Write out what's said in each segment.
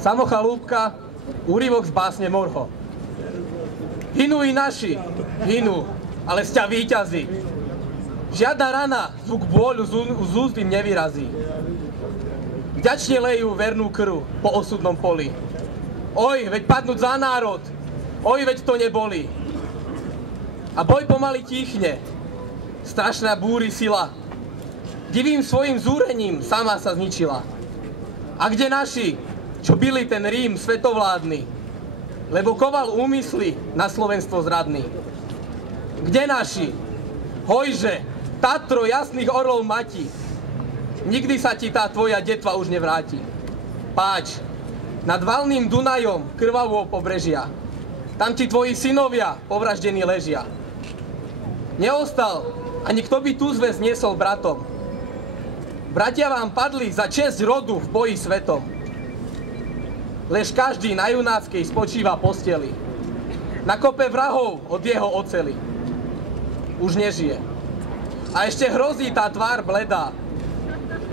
Samochalúbka, úryvok z básne Morho. Hynú i naši, hynú, ale sťa víťazí. Žiadna rana, zvuk bôľu z úst im nevyrazí. Vďačne lejú vernú krv po osudnom poli. Oj, veď padnúť za národ, oj, veď to neboli. A boj pomaly tichne, strašná búry sila. Divým svojim zúrením sama sa zničila. A kde naši, čo byli ten Rím svetovládny, lebo koval úmysly na Slovenstvo zradný? Kde naši? Hojže, Tatro jasných orlov mati, nikdy sa ti tá tvoja detva už nevráti. Páč, nad valným Dunajom krvavou pobrežia, tam ti tvoji synovia povraždení ležia. Neostal ani kto by tú zväz niesol bratom. Bratia vám padli za česť rodu v boji svetom. Lež každý na junáckej spočíva posteli. Na kope vrahov od jeho oceli. Už nežije. A ešte hrozí tá tvár bledá.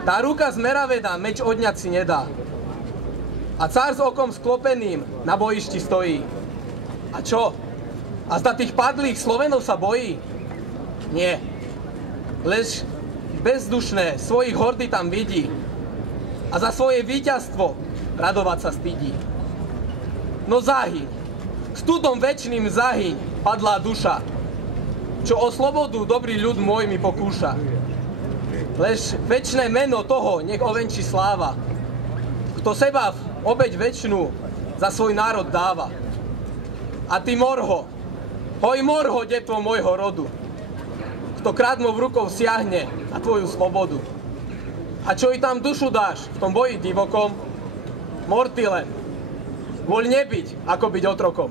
Tá ruka zmeravená meč odňať si nedá. A cár s okom sklopeným na bojišti stojí. A čo? A zda tých padlých Slovenov sa bojí? Nie. Lež bezdušné svojich hordy tam vidí. A za svoje víťazstvo radovať sa stydí. No zahyň. Studom večným zahyň, padlá duša, čo o slobodu dobrý ľud môj mi pokúša. Lež večné meno toho nech ovenčí sláva, kto seba v obeť večnú za svoj národ dáva. A ty Morho, hoj Morho, detvo môjho rodu, kto krádmou rukou siahne na tvoju slobodu. A čo i tam dušu dáš v tom boji divokom, Mortile, voľ nebyť, ako byť otrokom.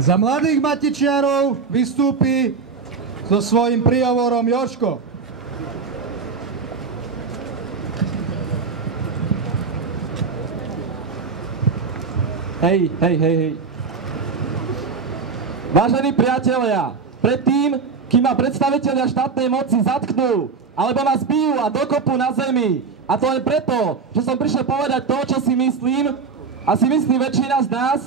Za mladých matičiarov vystúpi so svojím príhovorom Jožko. Hej. Vážení priatelia, predtým, kým ma predstavitelia štátnej moci zatknú, alebo ma zbijú a dokopú na zemi, a to len preto, že som prišiel povedať to, čo si myslím, a si myslí väčšina z nás,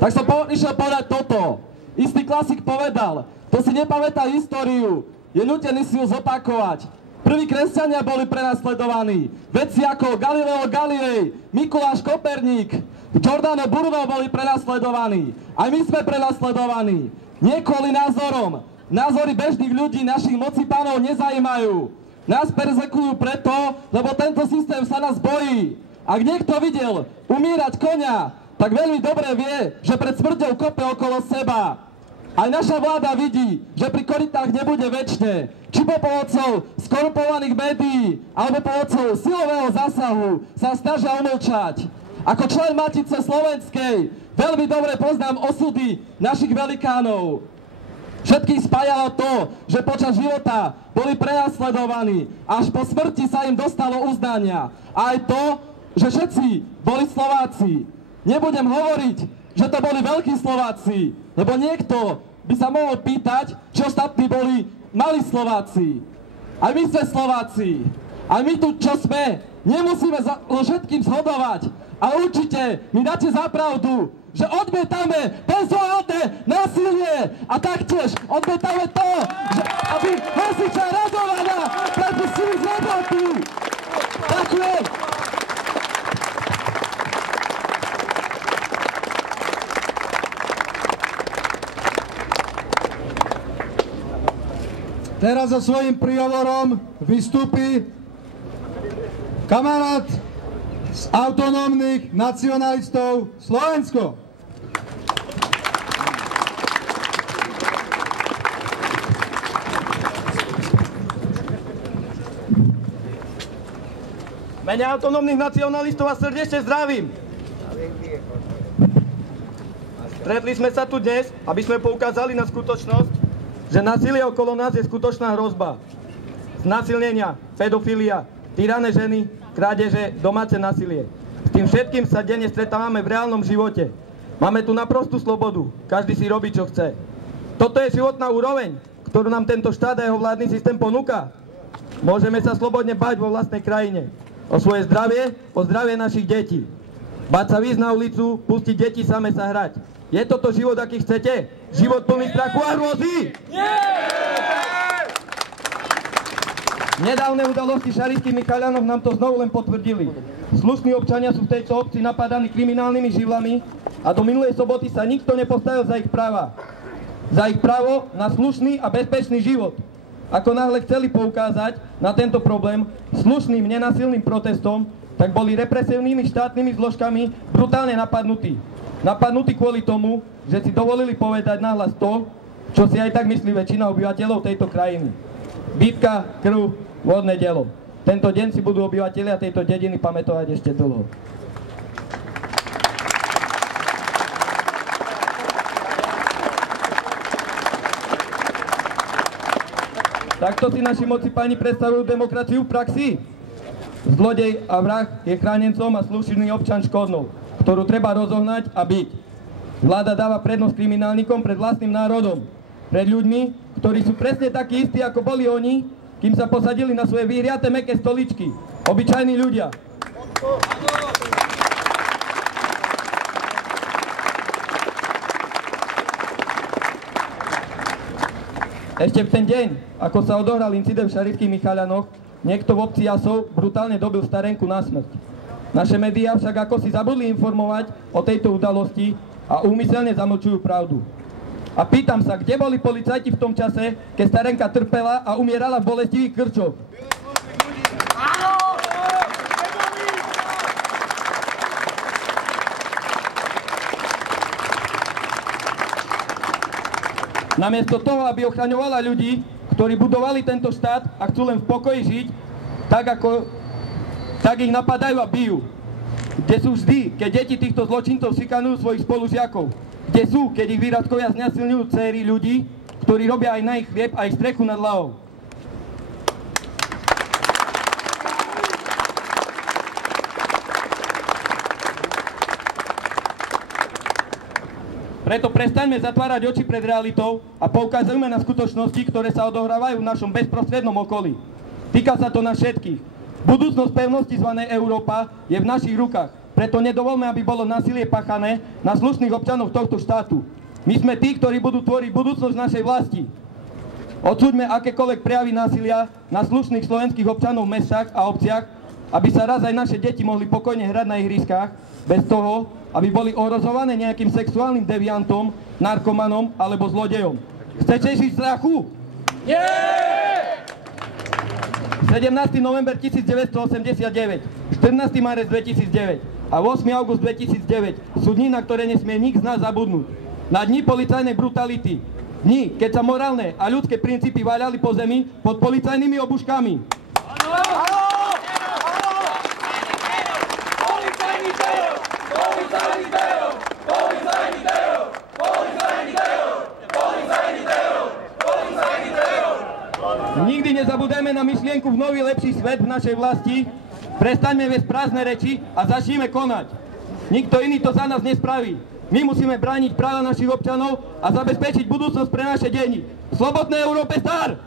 tak som išiel povedať toto. Istý klasik povedal, kto si nepamätá históriu, je nútený si ju zopakovať. Prví kresťania boli prenasledovaní. Vedci ako Galileo Galilei, Mikuláš Koperník, Giordano Bruno boli prenasledovaní. Aj my sme prenasledovaní. Nie kvôli názorom. Názory bežných ľudí našich mocipánov nezajímajú. Nás perzekujú preto, lebo tento systém sa nás bojí. Ak niekto videl umírať koňa, tak veľmi dobre vie, že pred smrťou kope okolo seba. Aj naša vláda vidí, že pri korytách nebude večne. Či pomocou skorumpovaných médií, alebo pomocou silového zásahu sa snažia umlčať. Ako člen Matice slovenskej veľmi dobre poznám osudy našich velikánov. Všetkých spájalo to, že počas života boli prenasledovaní. Až po smrti sa im dostalo uznania. A aj to, že všetci boli Slováci. Nebudem hovoriť, že to boli veľkí Slováci, lebo niekto by sa mohol pýtať, či ostatní boli malí Slováci. Aj my sme Slováci. Aj my tu, čo sme, nemusíme so všetkým zhodovať. Ale určite mi dáte za pravdu, že odmietame bezvládne násilie a taktiež odmietame to, že aby hasiča Radovana prepustili z roboty. Ďakujem. Teraz so svojím príhovorom vystúpi kamarát z autonómnych nacionalistov Slovensko. Mene autonómnych nacionalistov vás srdečne zdravím. Stretli sme sa tu dnes, aby sme poukázali na skutočnosť, že násilie okolo nás je skutočná hrozba. Znásilnenia, pedofilia, týrané ženy, krádeže, domáce násilie. S tým všetkým sa denne stretávame v reálnom živote. Máme tu naprostú slobodu, každý si robí, čo chce. Toto je životná úroveň, ktorú nám tento štát a jeho vládny systém ponúka. Môžeme sa slobodne bať vo vlastnej krajine. O svoje zdravie, o zdravie našich detí. Bať sa výjsť na ulicu, pustiť deti same sa hrať. Je toto život, aký chcete? Život plný strachu a hrôzy? Nedávne udalosti v Šarišských Michaľanoch nám to znovu len potvrdili. Slušní občania sú v tejto obci napadaní kriminálnymi živlami a do minulej soboty sa nikto nepostavil za ich práva. Za ich právo na slušný a bezpečný život. Ako náhle chceli poukázať na tento problém slušným, nenásilným protestom, tak boli represívnymi štátnymi zložkami brutálne napadnutí. Napadnutí kvôli tomu, že si dovolili povedať nahlas to, čo si aj tak myslí väčšina obyvateľov tejto krajiny. Bitka, krv, vodné dielo. Tento deň si budú obyvatelia tejto dediny pamätovať ešte dlho. Takto si naši moci páni predstavujú demokraciu v praxi. Zlodej a vrah je chránencom a slušný občan škodnou, ktorú treba rozohnať a byť. Vláda dáva prednosť kriminálnikom pred vlastným národom, pred ľuďmi, ktorí sú presne takí istí, ako boli oni, kým sa posadili na svoje vyhriaté mäkké stoličky. Obyčajní ľudia. Ešte v ten deň, ako sa odohral incident v Šarišských Michaľanoch, niekto v obci Jasov brutálne dobil starenku na smrť. Naše médiá však ako si zabudli informovať o tejto udalosti a úmyselne zamlčujú pravdu. A pýtam sa, kde boli policajti v tom čase, keď starenka trpela a umierala v bolestivých krčoch? Namiesto toho, aby ochraňovala ľudí, ktorí budovali tento štát a chcú len v pokoji žiť, tak ich napadajú a bijú. Kde sú vždy, keď deti týchto zločincov šikanujú svojich spolužiakov? Kde sú, keď ich výradkovia znásilňujú dcéry ľudí, ktorí robia aj na ich chlieb a ich strechu nad hlavou? Preto prestaňme zatvárať oči pred realitou a poukazujme na skutočnosti, ktoré sa odohrávajú v našom bezprostrednom okolí. Týka sa to nás všetkých. Budúcnosť pevnosti zvanej Európa je v našich rukách, preto nedovolme, aby bolo násilie páchané na slušných občanov tohto štátu. My sme tí, ktorí budú tvoriť budúcnosť našej vlasti. Odsúďme akékoľvek prejavy násilia na slušných slovenských občanov v mestách a obciach, aby sa raz aj naše deti mohli pokojne hrať na ihriskách, bez toho, aby boli ohrozované nejakým sexuálnym deviantom, narkomanom alebo zlodejom. Chcete žiť v strachu? Nie! 17. november 1989, 14. marec 2009 a 8. august 2009 sú dni, na ktoré nesmie nik z nás zabudnúť. Na dni policajnej brutality. Dni, keď sa morálne a ľudské princípy váľali po zemi pod policajnými obuškami. Nikdy nezabudajme na myšlienku v nový lepší svet v našej vlasti, prestaňme viesť prázdne reči a začnime konať. Nikto iný to za nás nespraví. My musíme brániť práva našich občanov a zabezpečiť budúcnosť pre naše deti. V slobodnej Európe star!